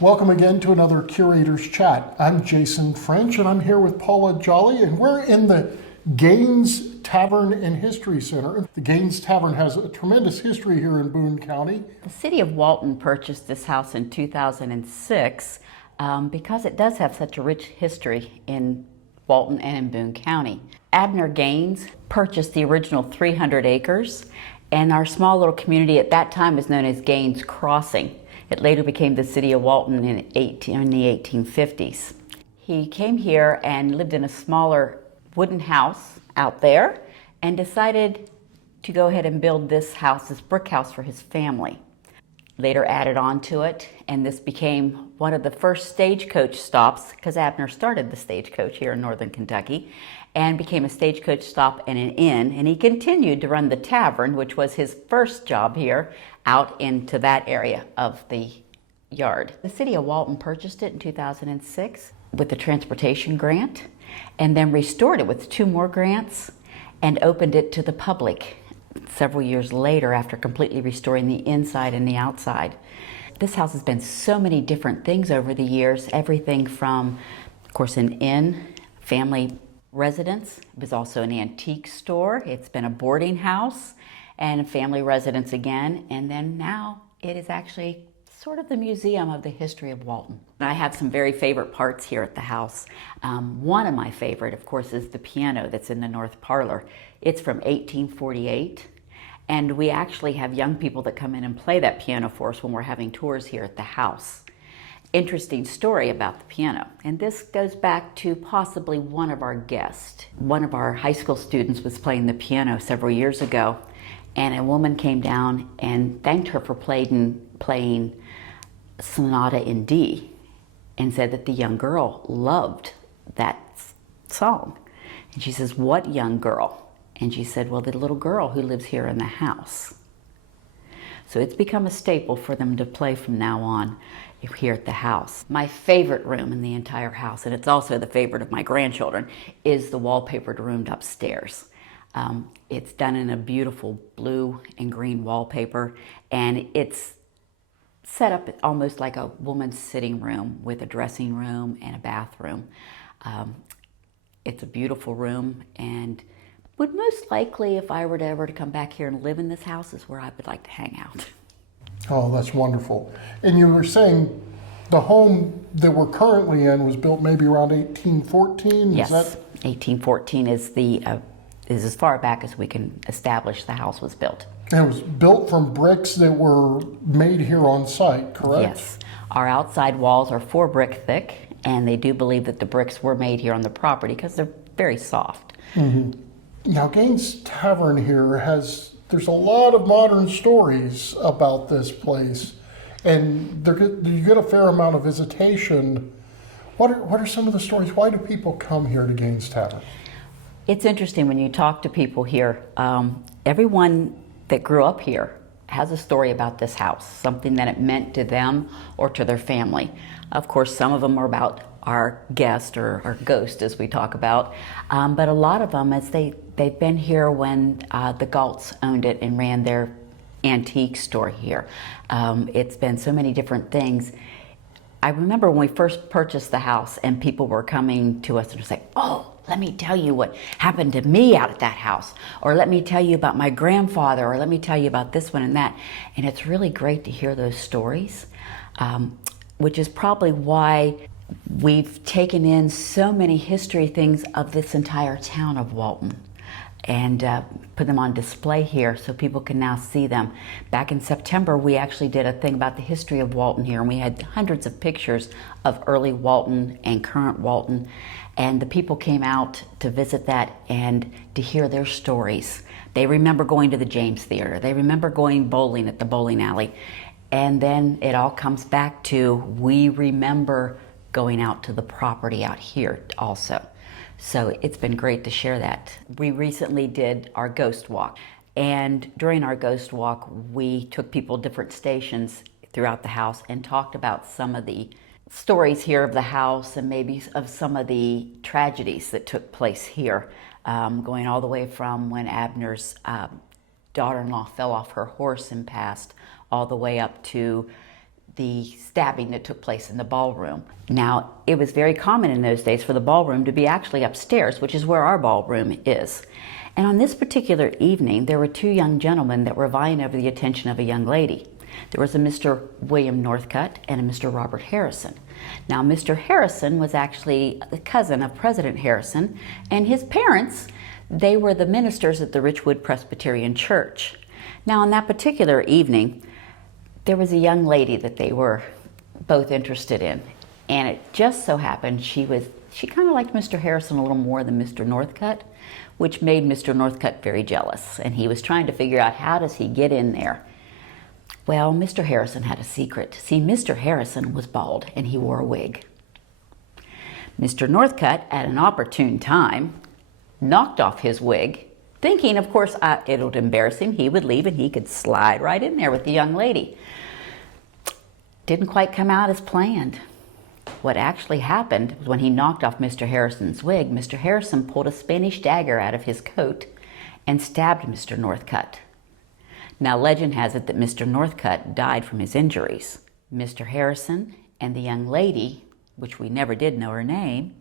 Welcome again to another Curator's Chat. I'm Jason French, and I'm here with Paula Jolley, and we're in the Gaines Tavern and History Center. The Gaines Tavern has a tremendous history here in Boone County. The city of Walton purchased this house in 2006 because it does have such a rich history in Walton and in Boone County. Abner Gaines purchased the original 300 acres, and our small little community at that time was known as Gaines Crossing. It later became the city of Walton in the 1850s. He came here and lived in a smaller wooden house out there and decided to go ahead and build this house, this brick house, for his family. Later added on to it, and this became one of the first stagecoach stops, because Abner started the stagecoach here in northern Kentucky, and became a stagecoach stop and an inn, and he continued to run the tavern, which was his first job here, out into that area of the yard. The city of Walton purchased it in 2006 with the transportation grant, and then restored it with 2 more grants and opened it to the public several years later after completely restoring the inside and the outside. This house has been so many different things over the years, everything from, of course, an inn, family residence. It was also an antique store. It's been a boarding house and a family residence again, and then now it is actually sort of the museum of the history of Walton. I have some very favorite parts here at the house. One of my favorite, of course, is the piano that's in the north parlor. It's from 1848, and we actually have young people that come in and play that piano for us when we're having tours here at the house. Interesting story about the piano, and this goes back to possibly one of our guests. One of our high school students was playing the piano several years ago, and a woman came down and thanked her for playing Sonata in D, and said that the young girl loved that song. And she says, "What young girl?" And she said, "Well, the little girl who lives here in the house." So it's become a staple for them to play from now on here at the house. My favorite room in the entire house, and it's also the favorite of my grandchildren, is the wallpapered room upstairs. It's done in a beautiful blue and green wallpaper, and it's set up almost like a woman's sitting room with a dressing room and a bathroom. It's a beautiful room, and would most likely, if I were to ever to come back here and live in this house, is where I would like to hang out. Oh, that's wonderful. And you were saying the home that we're currently in was built maybe around 1814? Yes, 1814 is as far back as we can establish the house was built. And it was built from bricks that were made here on site, correct? Yes. Our outside walls are 4 brick thick, and they do believe that the bricks were made here on the property because they're very soft. Mm-hmm. Now, Gaines Tavern here there's a lot of modern stories about this place, and you get a fair amount of visitation. What are some of the stories? Why do people come here to Gaines Tavern? It's interesting when you talk to people here. Everyone that grew up here has a story about this house, something that it meant to them or to their family. Of course, some of them are about our guest or our ghost, as we talk about, but a lot of them, they've been here when the Galts owned it and ran their antique store here. It's been so many different things. I remember when we first purchased the house and people were coming to us and were saying, "Oh, let me tell you what happened to me out at that house," or "Let me tell you about my grandfather," or "Let me tell you about this one and that." And it's really great to hear those stories, which is probably why we've taken in so many history things of this entire town of Walton and put them on display here so people can now see them. Back in September, we actually did a thing about the history of Walton here, and we had hundreds of pictures of early Walton and current Walton, and the people came out to visit that and to hear their stories. They remember going to the James Theater. They remember going bowling at the bowling alley. And then it all comes back to, we remember going out to the property out here also. So it's been great to share that. We recently did our ghost walk, and during our ghost walk, we took people different stations throughout the house and talked about some of the stories here of the house and maybe of some of the tragedies that took place here, going all the way from when Abner's daughter-in-law fell off her horse and passed, all the way up to the stabbing that took place in the ballroom. Now, it was very common in those days for the ballroom to be actually upstairs, which is where our ballroom is. And on this particular evening, there were two young gentlemen that were vying over the attention of a young lady. There was a Mr. William Northcutt and a Mr. Robert Harrison. Now, Mr. Harrison was actually the cousin of President Harrison, and his parents, they were the ministers at the Richwood Presbyterian Church. Now, on that particular evening, there was a young lady that they were both interested in, and it just so happened she kind of liked Mr. Harrison a little more than Mr. Northcutt, which made Mr. Northcutt very jealous, and he was trying to figure out how does he get in there. Well, Mr. Harrison had a secret. See, Mr. Harrison was bald and he wore a wig. Mr. Northcutt, at an opportune time, knocked off his wig, thinking, of course, it would embarrass him. He would leave and he could slide right in there with the young lady. Didn't quite come out as planned. What actually happened was when he knocked off Mr. Harrison's wig, Mr. Harrison pulled a Spanish dagger out of his coat and stabbed Mr. Northcutt. Now, legend has it that Mr. Northcutt died from his injuries. Mr. Harrison and the young lady, which we never did know her name,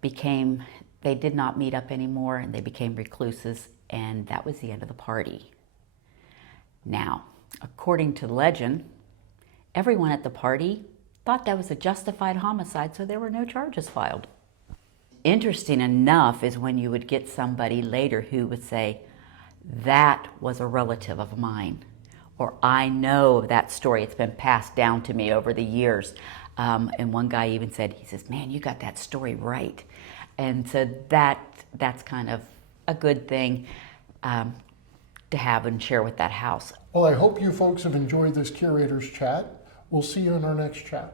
they did not meet up anymore, and they became recluses, and that was the end of the party. Now, according to legend, everyone at the party thought that was a justified homicide, so there were no charges filed. Interesting enough is when you would get somebody later who would say, that was a relative of mine, or I know of that story, it's been passed down to me over the years. And one guy even said, he says, man, you got that story right. And so that's kind of a good thing to have and share with that house. Well, I hope you folks have enjoyed this Curator's Chat. We'll see you in our next chat.